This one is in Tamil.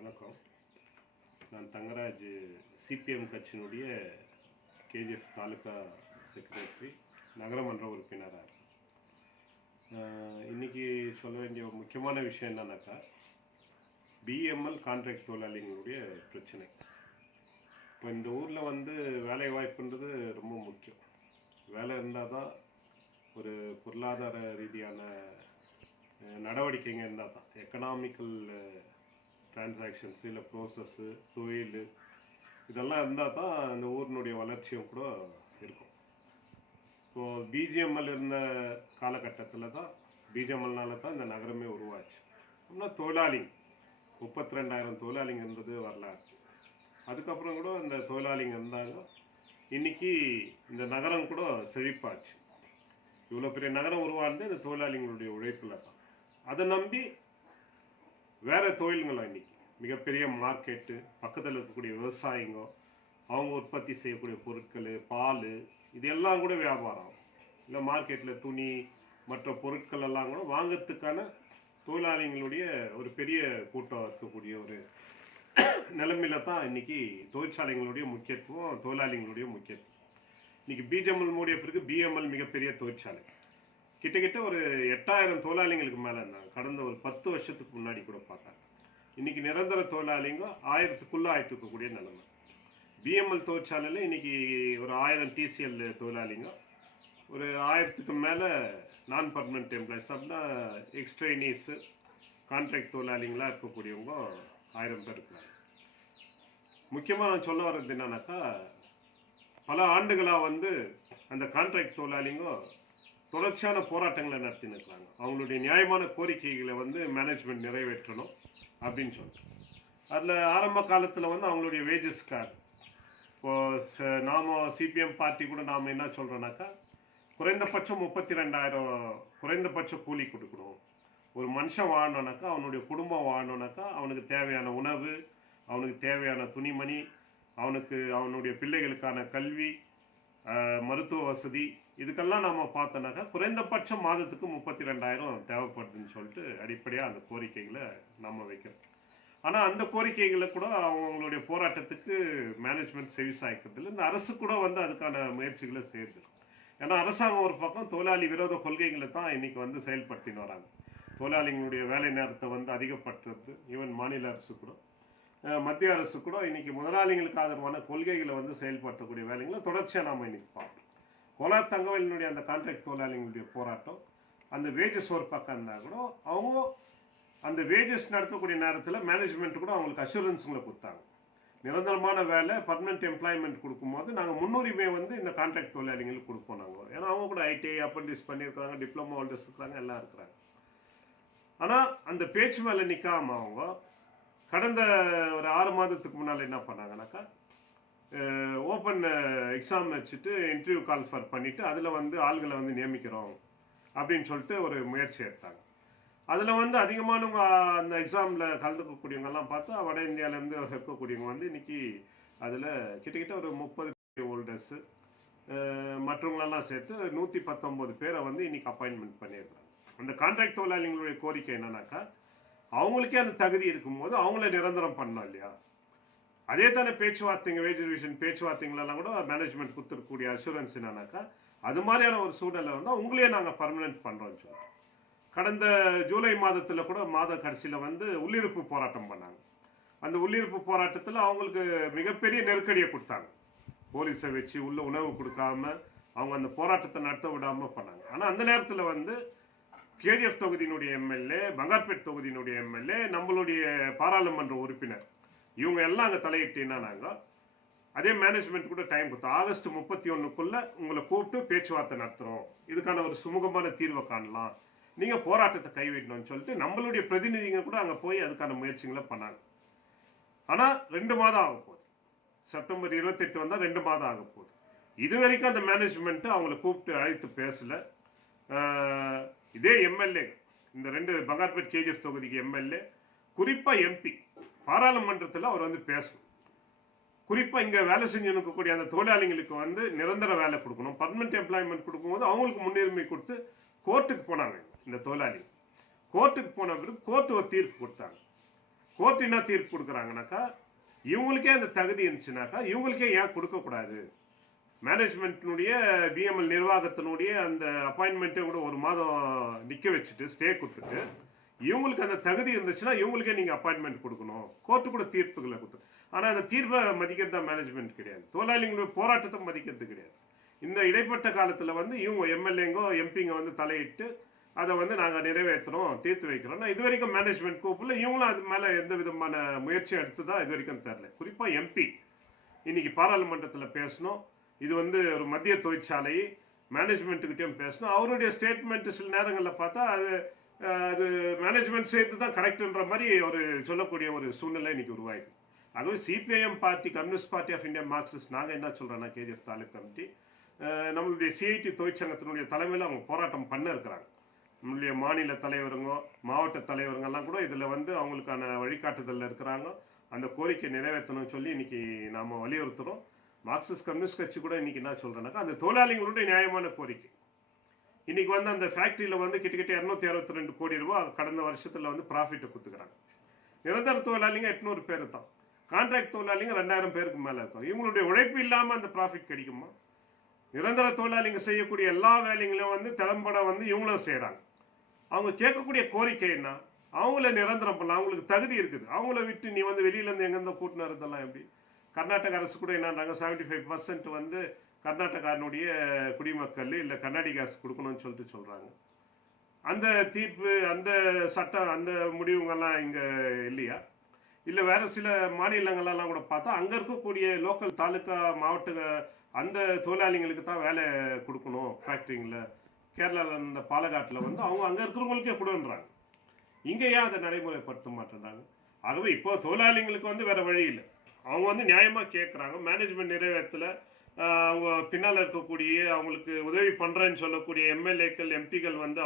வணக்கம். நான் தங்கராஜ், சிபிஎம் கட்சியினுடைய கேஜிஎஃப் தாலுகா செக்ரட்டரி, நகரமன்ற உறுப்பினராக இருக்கேன். இன்றைக்கி சொல்ல வேண்டிய முக்கியமான விஷயம் என்னன்னாக்கா, பிஎம்எல் கான்ட்ராக்ட் தொழிலாளிகளுடைய பிரச்சனை. இப்போ இந்த ஊரில் வேலை வாய்ப்புன்றது ரொம்ப முக்கியம். வேலை இருந்தால் தான் ஒரு பொருளாதார ரீதியான நடவடிக்கைங்க இருந்தால் தான் எக்கனாமிக்கல் டிரான்சாக்ஷன்ஸு இல்லை ப்ரோசஸ்ஸு தொழில் இதெல்லாம் இருந்தால் தான் இந்த ஊரினுடைய வளர்ச்சியும் கூட இருக்கும். இப்போது பிஜிஎம்எல் இருந்த காலகட்டத்தில் தான் பிஜிஎம்எல்னால தான் இந்த நகரமே உருவாச்சு. அப்படின்னா தொழிலாளிங்க 32,000 தொழிலாளிங்க இருந்தது வரலாறு. அதுக்கப்புறம் கூட இந்த தொழிலாளிங்க இருந்தாங்க. இன்றைக்கி இந்த நகரம் கூட செழிப்பாச்சு. இவ்வளோ பெரிய நகரம் உருவானது இந்த தொழிலாளிங்களுடைய உழைப்பில் தான். அதை நம்பி வேறு தொழில்களும் இன்றைக்கி மிகப்பெரிய மார்க்கெட்டு, பக்கத்தில் இருக்கக்கூடிய விவசாயிங்க, அவங்க உற்பத்தி செய்யக்கூடிய பொருட்கள், பால், இது எல்லாம் கூட வியாபாரம். இல்லை மார்க்கெட்டில் துணி மற்ற பொருட்கள் எல்லாம் கூட வாங்கிறதுக்கான தொழிலாளிகளுடைய ஒரு பெரிய கூட்டம் இருக்கக்கூடிய ஒரு நிலைமையில தான் இன்றைக்கி தொழிற்சாலைகளுடைய முக்கியத்துவம், தொழிலாளிகளுடைய முக்கியத்துவம். இன்றைக்கி பிஜிஎம்எல் மூடிய பிறகு பிஎம்எல் மிகப்பெரிய தொழிற்சாலை. கிட்டத்தட்ட ஒரு 8,000 தொழிலாளிகளுக்கு மேலே இருந்தாங்க கடந்த ஒரு 10 வருஷத்துக்கு முன்னாடி கூட பார்த்தாங்க. இன்றைக்கி நிரந்தர தொழிலாளிங்க 1000க்குள்ளே ஆகிட்டு இருக்கக்கூடிய நிலைமை. பிஎம்எல் தொழிற்சாலையில் இன்றைக்கி ஒரு 1000 டிசிஎல் தொழிலாளிங்க, ஒரு 1000க்கு மேலே நான் பர்மனெண்ட் எம்ப்ளாயிஸ், அப்படின்னா எக்ஸ்ட்ரைனீஸு, கான்ட்ராக்ட் தொழிலாளிங்களாக இருக்கக்கூடியவங்க 1000 பேர் இருக்கிறாங்க. முக்கியமாக நான் சொல்ல வர்றது என்னன்னாக்கா, பல ஆண்டுகளாக அந்த கான்ட்ராக்ட் தொழிலாளிங்க தொடர்ச்சியான போராட்டங்களை நடத்தின்னு இருக்கிறாங்க. அவங்களுடைய நியாயமான கோரிக்கைகளை மேனேஜ்மெண்ட் நிறைவேற்றணும் அப்படின்னு சொல்லிட்டு. அதில் ஆரம்ப காலத்தில் அவங்களுடைய வேஜஸ்க்காக இப்போது நாம் சிபிஎம் பார்ட்டி கூட நாம் என்ன சொல்கிறோன்னாக்கா, குறைந்தபட்சம் 32,000 குறைந்தபட்ச கூலி கொடுக்கணும். ஒரு மனுஷன் வாழணுன்னாக்கா, அவனுடைய குடும்பம் வாழணுன்னாக்கா, அவனுக்கு தேவையான உணவு, அவனுக்கு தேவையான துணிமணி, அவனுடைய பிள்ளைகளுக்கான கல்வி, மருத்துவ வசதி, இதுக்கெல்லாம் நம்ம பார்த்தோன்னாக்கா குறைந்தபட்சம் மாதத்துக்கு 32,000 தேவைப்படுதுன்னு சொல்லிட்டு அடிப்படையாக அந்த கோரிக்கைகளை நம்ம வைக்கிறோம். ஆனால் அந்த கோரிக்கைகளை கூட அவங்களுடைய போராட்டத்துக்கு மேனேஜ்மெண்ட் செவி சாய்க்கிறதுல இந்த அரசு கூட அதுக்கான முயற்சிகளை செய்யுது. ஏன்னா அரசாங்கம் ஒரு பக்கம் தொழிலாளி விரோத கொள்கைகளை தான் இன்றைக்கி செயல்படுத்தின்னு வராங்க. தொழிலாளிகளுடைய வேலை நேரத்தை அதிகப்படுத்துறது, ஈவன் மாநில அரசு கூட, மத்திய அரசு கூட இன்றைக்கி முதலாளிகளுக்கு ஆதரவான கொள்கைகளை செயல்படுத்தக்கூடிய வேலைகளை தொடர்ச்சியாக நாம் இன்றைக்கி பார்ப்போம். கோலார் தங்கவேலினுடைய அந்த கான்ட்ராக்ட் தொழிலாளிகளுடைய போராட்டம், அந்த வேஜஸ் ஒரு பக்கம் இருந்தால் கூட அவங்க அந்த வேஜஸ் நடத்தக்கூடிய நேரத்தில் மேனேஜ்மெண்ட் கூட அவங்களுக்கு அஷூரன்ஸுங்களை கொடுத்தாங்க. நிரந்தரமான வேலை, பர்மனெண்ட் எம்ப்ளாய்மெண்ட் கொடுக்கும்போது நாங்கள் முன்னுரிமை இந்த கான்ட்ராக்ட் தொழிலாளிகளுக்கு கொடுப்போம் நாங்கள். ஏன்னா அவங்க கூட ஐடிஐ அப்ரெண்டிஸ் பண்ணியிருக்கிறாங்க, டிப்ளமோ ஹோல்டர்ஸ் இருக்கிறாங்க, எல்லாம் இருக்கிறாங்க. ஆனால் அந்த பேச்சு மேலே நிற்காம அவங்க கடந்த ஒரு 6 மாதத்துக்கு முன்னால் என்ன பண்ணாங்கன்னாக்கா, ஓப்பன் எக்ஸாம் வச்சுட்டு இன்டர்வியூ கால்ஃபர் பண்ணிவிட்டு அதில் ஆள்களை நியமிக்கிறோம் அப்படின்னு சொல்லிட்டு ஒரு முயற்சி எடுத்தாங்க. அதில் அதிகமானவங்க அந்த எக்ஸாமில் கலந்துக்கக்கூடியவங்கெல்லாம் பார்த்தா வட இந்தியாவிலேருந்து இருக்கக்கூடியவங்க இன்றைக்கி அதில் கிட்டத்தட்ட ஒரு 30 ஹோல்டர்ஸு மற்றவங்களெல்லாம் சேர்த்து 119 பேரை இன்றைக்கி அப்பாயின்மெண்ட் பண்ணியிருக்காங்க. அந்த கான்ட்ராக்ட் தொழிலாளிகளுடைய கோரிக்கை என்னன்னாக்கா, அவங்களுக்கே அந்த தகுதி இருக்கும்போது அவங்கள நிரந்தரம் பண்ணோம் இல்லையா? அதே தானே பேச்சுவார்த்தைங்க, வேஜ் ரிவிஷன் பேச்சுவார்த்தைங்களெல்லாம் கூட மேனேஜ்மெண்ட் கொடுத்துருக்கக்கூடிய அஷூரன்ஸ் என்னன்னாக்கா, அது மாதிரியான ஒரு சூழலை உங்களையே நாங்கள் பர்மனெண்ட் பண்ணுறோம்னு சொல்லிட்டு கடந்த ஜூலை மாதத்தில் கூட மாத கடைசியில் உள்ளிருப்பு போராட்டம் பண்ணாங்க. அந்த உள்ளிருப்பு போராட்டத்தில் அவங்களுக்கு மிகப்பெரிய நெருக்கடியை கொடுத்தாங்க. போலீஸை வச்சு உணவு கொடுக்காம அவங்க அந்த போராட்டத்தை நடத்த விடாமல் பண்ணாங்க. ஆனால் அந்த நேரத்தில் கேஜிஎஃப் தொகுதியினுடைய எம்எல்ஏ, பங்கார்பேட் தொகுதியினுடைய எம்எல்ஏ, நம்மளுடைய பாராளுமன்ற உறுப்பினர், இவங்க எல்லாம் அங்கே தலையிட்டீங்கன்னா நாங்கள் அதே மேனேஜ்மெண்ட் கூட டைம் கொடுத்தோம். ஆகஸ்ட் 31க்குள்ளே உங்களை கூப்பிட்டு பேச்சுவார்த்தை நடத்துகிறோம், இதுக்கான ஒரு சுமூகமான தீர்வை காணலாம், நீங்கள் போராட்டத்தை கைவிடணும்னு சொல்லிட்டு நம்மளுடைய பிரதிநிதிங்க கூட அங்கே போய் அதுக்கான முயற்சிகளை பண்ணாங்க. ஆனால் 2 மாதம் ஆக போகுது. செப்டம்பர் 28 வந்தால் 2 மாதம் ஆக போகுது. இது வரைக்கும் அந்த மேனேஜ்மெண்ட்டு அவங்கள கூப்பிட்டு அழைத்து பேசலை. இதே எம்எல்ஏ, இந்த 2 பங்கார்பேட் கேஜிஎஃப் தொகுதிக்கு எம்எல்ஏ, குறிப்பாக எம்பி, பாராளுமன்றத்தில் அவர் பேசணும். குறிப்பாக இங்கே வேலை செஞ்சு இருக்கக்கூடிய அந்த தொழிலாளிகளுக்கு நிரந்தர வேலை கொடுக்கணும், பர்மனெண்ட் எம்ப்ளாய்மெண்ட் கொடுக்கும்போது அவங்களுக்கு முன்னுரிமை கொடுத்து கோர்ட்டுக்கு போனாங்க. இந்த தொழிலாளி கோர்ட்டுக்கு போன பிறகு கோர்ட்டு ஒரு தீர்ப்பு கொடுத்தாங்க. கோர்ட் என்ன தீர்ப்பு கொடுக்குறாங்கனாக்கா, இவங்களுக்கே அந்த தகுதி இருந்துச்சுனாக்கா இவங்களுக்கே ஏன் கொடுக்கக்கூடாது? மேனேஜ்மெண்ட்டினுடைய பிஎம்எல் நிர்வாகத்தினுடைய அந்த அப்பாயின்மெண்ட்டை கூட ஒரு மாதம் நிற்க வச்சுட்டு ஸ்டே கொடுத்துட்டு, இவங்களுக்கு அந்த தகுதி இருந்துச்சுன்னா இவங்களுக்கே நீங்கள் அப்பாயின்மெண்ட் கொடுக்கணும். கோர்ட்டு கூட தீர்ப்புகளை கொடுத்து, ஆனால் அந்த தீர்ப்பை மதிக்கிறது தான் மேனேஜ்மெண்ட் கிடையாது. தொழிலாளிகளுடைய போராட்டத்தை மதிக்கிறது கிடையாது. இந்த இடைப்பட்ட காலத்தில் வந்து இவங்க எம்எல்ஏங்கோ எம்பிங்க வந்து தலையிட்டு அதை வந்து நாங்கள் நிறைவேற்றுறோம், தீர்த்து வைக்கிறோம். இது வரைக்கும் மேனேஜ்மெண்ட் கூப்பிடல. இவங்களும் அது மேலே எந்த விதமான முயற்சியும் எடுத்து தான் இது வரைக்கும் தெரில. குறிப்பாக எம்பி இன்னைக்கு பாராளுமன்றத்தில் பேசணும். இது வந்து ஒரு மத்திய தொழிற்சாலை, மேனேஜ்மெண்ட்டுக்கிட்டையும் பேசணும். அவருடைய ஸ்டேட்மெண்ட் சில நேரங்களில் பார்த்தா அது மேனேஜ்மெண்ட் சேர்த்து தான் கரெக்டுன்ற மாதிரி ஒரு சொல்லக்கூடிய ஒரு சூழ்நிலை இன்னைக்கு உருவாயிருக்கு. அதுவும் CPIM party, Communist Party of India Marxist, நாங்கள் என்ன சொல்கிறோன்னா கேஜிஎஃப் தாலுக் கமிட்டி நம்மளுடைய சிஐடி தொழிற்சங்கத்தினுடைய தலைமையில் அவங்க போராட்டம் பண்ண இருக்கிறாங்க. நம்மளுடைய மாநில தலைவருங்க, மாவட்ட தலைவருங்கெல்லாம் கூட இதில் வந்து அவங்களுக்கான வழிகாட்டுதலில் இருக்கிறாங்க. அந்த கோரிக்கை நிறைவேற்றணும்னு சொல்லி இன்னைக்கு நாம் வலியுறுத்துகிறோம். மார்க்சிஸ்ட் கம்யூனிஸ்ட் கட்சி கூட இன்னைக்கு என்ன சொல்கிறேன்னாக்கா, அந்த தொழிலாளிகளுடைய நியாயமான கோரிக்கை. இன்னைக்கு வந்து அந்த ஃபேக்ட்ரியில் வந்து கிட்டத்தட்ட 262 கோடி ரூபாய் கடந்த வருஷத்தில் வந்து ப்ராஃபிட்டை கொடுத்துக்கிறாங்க. நிரந்தர தொழிலாளிங்க 800 பேர் தான். கான்ட்ராக்ட் தொழிலாளிங்க 2000 பேருக்கு மேலே இருக்கும். இவங்களுடைய உழைப்பு இல்லாமல் அந்த ப்ராஃபிட் கிடைக்குமா? நிரந்தர தொழிலாளிங்க செய்யக்கூடிய எல்லா வேலைகளையும் வந்து திறம்பட வந்து இவங்களும் செய்கிறாங்க. அவங்க கேட்கக்கூடிய கோரிக்கை என்ன? அவங்கள நிரந்தரம் பண்ணலாம். அவங்களுக்கு தகுதி இருக்குது. அவங்கள விட்டு நீ வந்து வெளியிலேருந்து எங்கேருந்தோ கூட்டின்னு வரதெல்லாம் எப்படி? கர்நாடக அரசு கூட என்னன்றாங்க, 75% வந்து கர்நாடகானுடைய குடிமக்கள் இல்லை கர்நாடிக அரசு கொடுக்கணும்னு சொல்கிறாங்க. அந்த தீர்ப்பு, அந்த சட்டம், அந்த முடிவுங்கள்லாம் இங்கே இல்லையா? இல்லை வேறு சில மாநிலங்களெல்லாம் கூட பார்த்தா அங்கே இருக்கக்கூடிய லோக்கல் தாலுக்கா மாவட்ட அந்த தொழிலாளிங்களுக்கு தான் வேலை கொடுக்கணும் ஃபேக்ட்ரிங்களில். கேரளாவில் இந்த பாலக்காட்டில் வந்து அவங்க அங்கே இருக்கிறவங்களுக்கே கொடுன்றாங்க. இங்கே ஏன் அதை நடைமுறைப்படுத்த மாட்டேன்றாங்க? ஆகவே இப்போ தொழிலாளிங்களுக்கு வந்து வேறு வழி இல்லை. அவங்க வந்து நியாயமாக கேட்குறாங்க. மேனேஜ்மெண்ட் நிறைவேற்றல, அவங்க பின்னால் இருக்கக்கூடிய அவங்களுக்கு உதவி பண்ணுறேன்னு சொல்லக்கூடிய எம்எல்ஏக்கள் எம்பிக்கள் வந்து